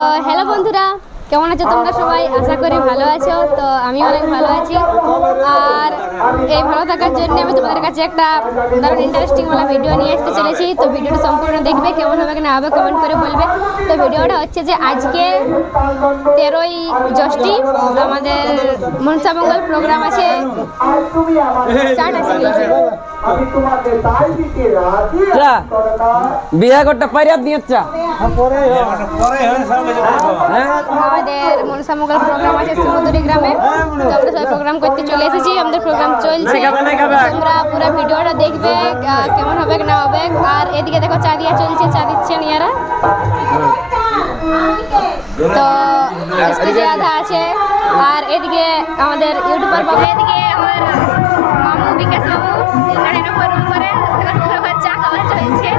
Hello বন্ধুরা, কেমন আছো তোমরা সবাই? আশা করি ভালো আছো। তো আমি অনেক ভালো আছি। আর এই ভালো থাকার জন্য আমি তোমাদের কাছে একটা দারুণ ইন্টারেস্টিং ওয়ালা ভিডিও নিয়ে আসতে চলেছি। তো ভিডিওটা সম্পূর্ণ দেখবে, কেমন হবে না হবে কমেন্ট করে বলবে। তো ভিডিওটা হচ্ছে যে আজকে 13ই জ্যৈষ্ঠী আমাদের মনসামঙ্গল প্রোগ্রাম আছে। বিয়া করতে পারি দিয়েছা আমাদের মনসামঙ্গল প্রোগ্রাম আছে শিমুদুরি গ্রামে। তো আমরা সবাই প্রোগ্রাম করতে চলে এসেছি। আমাদের প্রোগ্রাম চলছে, তোমরা পুরো ভিডিওটা দেখবে কেমন হবে না হবে। আর এদিকে দেখো চা দিয়া চলছে, চা দিচ্ছেন ইয়ারা। তো স্টেজে আধা আছে। আর এদিকে আমাদের ইউটিউবার বাবু, এদিকে আমার মামু বিকাশ বাবু করে চা খাওয়া চলছে।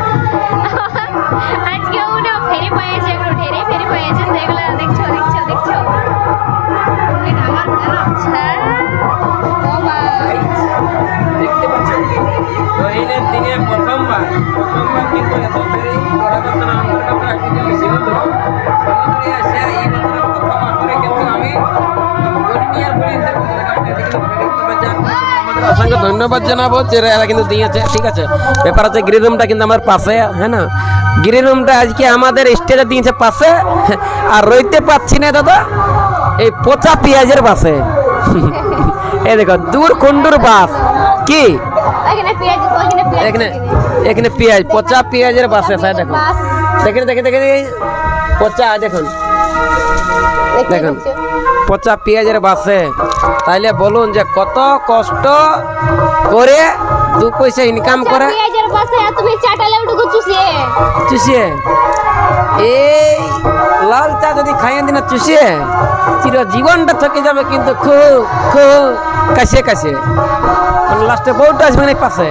আজকে উনি ফেরি পাইছে, একটু ঢেরে ফেরি পাইছে, সেগুলো দেখছো। দিনে প্রথমবার কিন্তু এত ফেরি করা করতে না অন্তর্গত অসংখ্য ধন্যবাদ জানাবো যে এরা কিন্তু দিয়েছে। ঠিক আছে, ব্যাপার হচ্ছে গিরি রুমটা কিন্তু আমার পাশে, হ্যাঁ না, গিরি রুমটা আজকে আমাদের স্টেজে দিয়েছে পাশে। আর রইতে পারছি না দাদা এই পচা পেঁয়াজের পাশে। এই দেখো দূর কুন্ডুর বাস কি এখানে পেঁয়াজ, পচা পেঁয়াজের বাসে। দেখুন দেখে পচা, দেখুন পচা পেঁয়াজের বাসে। তাইলে বলুন যে কত কষ্ট করে 2 পয়সা ইনকাম করে চুষিয়ে এই লাল চা যদি খাইয়ে দিন চুষিয়ে চির জীবনটা থেকে যাবে। কিন্তু খুব কাছে লাস্টে বউটা আসবে না পাশে,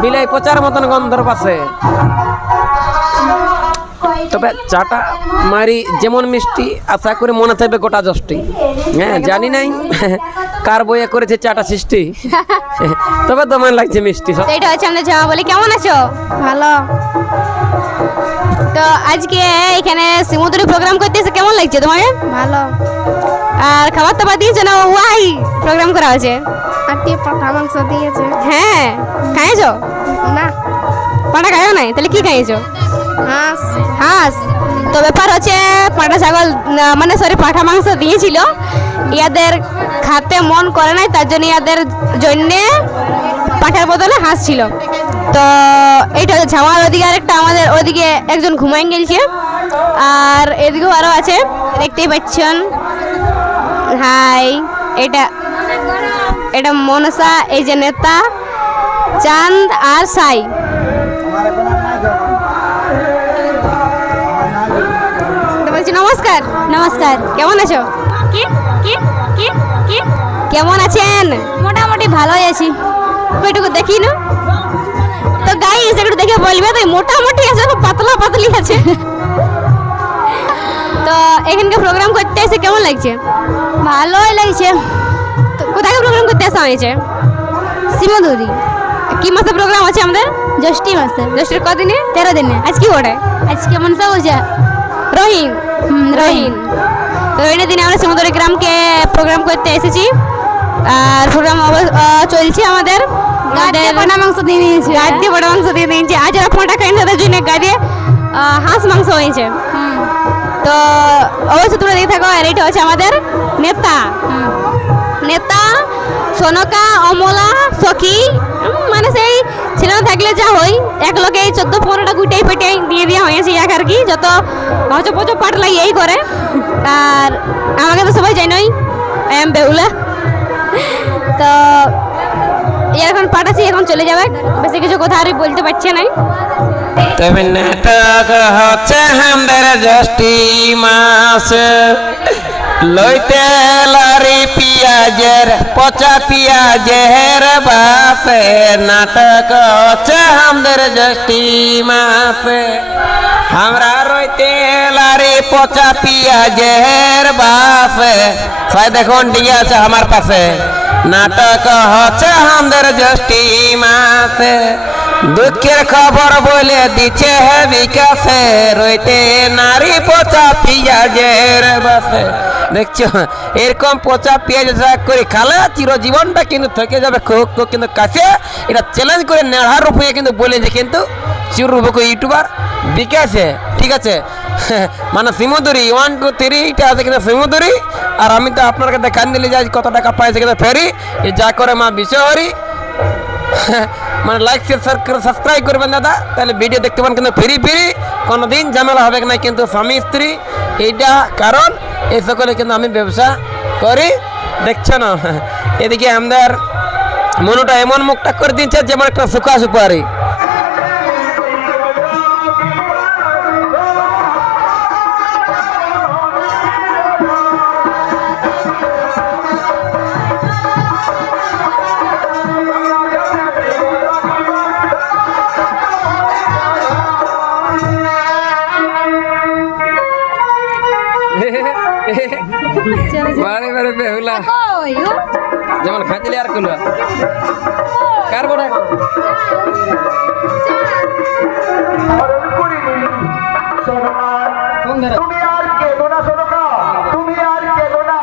বিলাই পচার মতন গন্ধর পাশে। তবে চাটা মারি যেমন মিষ্টি, আশা করে মনে থাকবে গোটা যষ্টি। হ্যাঁ, জানি নাই কার বইয়ে করেছে চাটা সৃষ্টি, তবে তোমার লাগছে মিষ্টি। এটা হচ্ছে আমাদের জামা বলি। কেমন আছো? ভালো। তো আজকে এখানে শিমুদুরি প্রোগ্রাম করতেছে, কেমন লাগছে তোমাকে? ভালো। আর খাবার দাবার দিয়েছে না? ওয়াই প্রোগ্রাম করা হয়েছে। আটি পাঠা মাংস দিয়েছে। হ্যাঁ, খাইছো না? পাঠা খাইও নাই? তাহলে কি খাইছো? হাঁস। তো ব্যাপার হচ্ছে পাঠা ছাগল মানে পাঠা মাংস দিয়েছিল। ইয়াদের খাতে মন করে নাই, তার জন্য ইয়াদের জন্যে পাঠার বদলে হাঁস ছিল। তো এইটা ঝামার ওদিকে আরেকটা, আমাদের ওদিকে একজন ঘুমাই গেলছে। আর এদিকেও আরও আছে, দেখতেই পাচ্ছেন। হাই, এটা মনসা, এই যে নেতা চাঁদ আর সাই। নমস্কার। নমস্কার, কেমন আছো? কি কি কি কি কেমন আছেন? মোটামুটি ভালোই আছি। একটু দেখি না তো গাইস, একটু দেখে বলবে তো মোটামুটি আছে, পাতলা পাতলি আছে। তো এখানকার প্রোগ্রাম করতে এসে কেমন লাগছে? ভালোই লাগছে। তো কোথায় প্রোগ্রাম করতে আসা হয়েছে? শিমুদুরি। কি মাসে প্রোগ্রাম আছে আমাদের? জ্যৈষ্ঠী মাসে। জ্যৈষ্ঠীর কদিনে? 13 দিনে। আজ কি ওটা? আজকে মনসা পূজা, রহিন। তো রহিনের দিনে আমরা শিমুদুরি গ্রামকে প্রোগ্রাম করতে এসেছি। আর প্রোগ্রাম চলছে আমাদের। পাঠা মাংস দিয়ে দিয়েছে, পাঠা মাংস দিয়ে দিয়েছে। আজ ওরা পাঠা খাই তাদের জন্য গাড়ি হাঁস মাংস হয়েছে। তো অবশ্যই তোমরা দেখে থাকো। আর এইটা হচ্ছে আমাদের নেতা সোনকা, অমলা, সখী। মানে সেই ছেলেরা থাকলে যা হয় এক লোকে 14-15টা গুটাই পেটাই দিয়ে দেওয়া হয়েছে এক আর কি, যত হচপচ পাট লাগে এই করে। আর আমাকে তো সবাই জানোই, আই এম বেহুলা। তো এখন পাঠাচ্ছি, এখন চলে যাবে। বেশি কিছু কথা আর বলতে পারছে না। তবে নাটক হচ্ছে আমাদের জ্যৈষ্ঠী মাস, লইতে লারি পিঁয়াজের, পচা পিঁয়াজের বাসে। নাটক হচ্ছে আমাদের জ্যৈষ্ঠী মাসে, আমরা রইতে লারি পচা পিঁয়াজের বাসে। সবাই দেখুন ডিঙে আছে আমার পাশে। নাটক হচ্ছে আমাদের জ্যৈষ্ঠী মাসে, দুঃখের খবর বলে দিচ্ছে বিকাশে রইতে নারী পচা পিঁয়াজের বাসে। দেখছো এরকম পচা পেঁয়াজ যা করে খালে চিরজীবনটা কিন্তু থেকে যাবে কিন্তু কাছে এটা চ্যালেঞ্জ করে নেড়ার রূপে কিন্তু বলেছে কিন্তু চিরুবকু ইউটিউবার বিকাশে। ঠিক আছে মানে সিমুদুরি 1 2 3 এটা আছে কিন্তু সিমুদুরি। আর আমি তো আপনার কাছে দেখান দিলে যে আজ কত টাকা পাইছে কিন্তু ফেরি এই যা করে মা বিষয় হরি মানে লাইক শেয়ার সাবস্ক্রাইব করবেন দাদা, তাহলে ভিডিও দেখতে পান কিন্তু ফ্রি ফ্রি, কোনোদিন ঝামেলা হবে না কিন্তু স্বামী স্ত্রী এইটা কারণ এই সকলে কিন্তু আমি ব্যবসা করি। দেখছো না এদিকে আমাদের মনুটা এমন মুখটা করে দিচ্ছে যেমন একটা শুকা সুপারি। বারে বারে বেহুলা যেমন খাইলে আর কুলো কার বড় তুমি আর কেঁদো না সোনকা, তুমি আর কেঁদো না,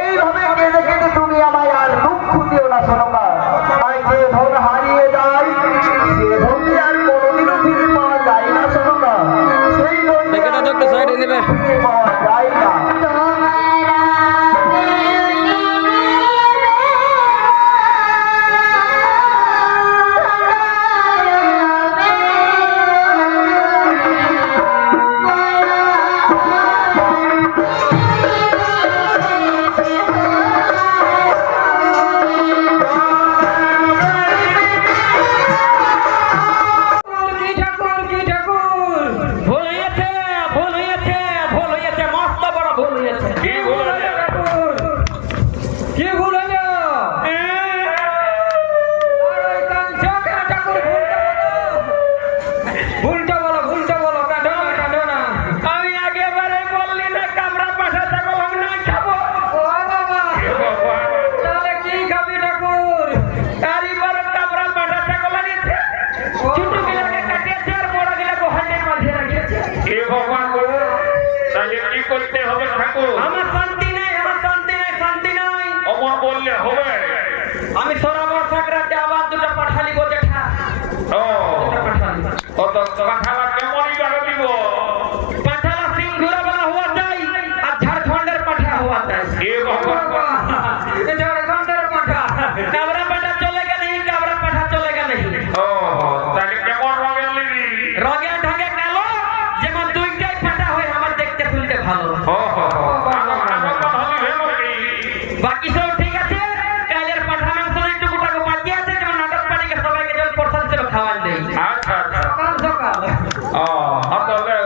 এইভাবে কেঁদে কেঁদে তুমি আমায় আর দুঃখ দিও না সোনকা। আর যে ধন হারিয়ে যায় সে ধন আর কোনোদিনও ফিরে পাওয়া যায় না সোনকা, সেই ধন ফিরে পাওয়া যায় না। আমি সরাবো সাকরাতে আবার দুটো পাঠালি বটে খা ও কত পাঠালা কেমনই ভাবে দিব পাঠালা সিংহুরা वाला हुआ চাই আর ঝাড়খণ্ডের পাঠা हुआ চাই এ বাবা এ ঝাড়খণ্ডের পাঠা কাবরা পাঠা চলেगा नहीं কাবরা পাঠা চলেगा नहीं ও তাহলে কেমন রঙের লিবি রঙে ঢঙে কালো যেমন দুইটাই পাঠা হয় আমার দেখতে শুনতে ভালো ও হো বাকি সব ঠিক আছে। কালের পাঠা মাংস একটু গোটাকে বাকি আছে যেমন নাটক পাটিকে সবাইকে জল প্রসাদ হিসেবে খাওয়ান দেই। আচ্ছা আচ্ছা সকাল সকাল ও হাতলে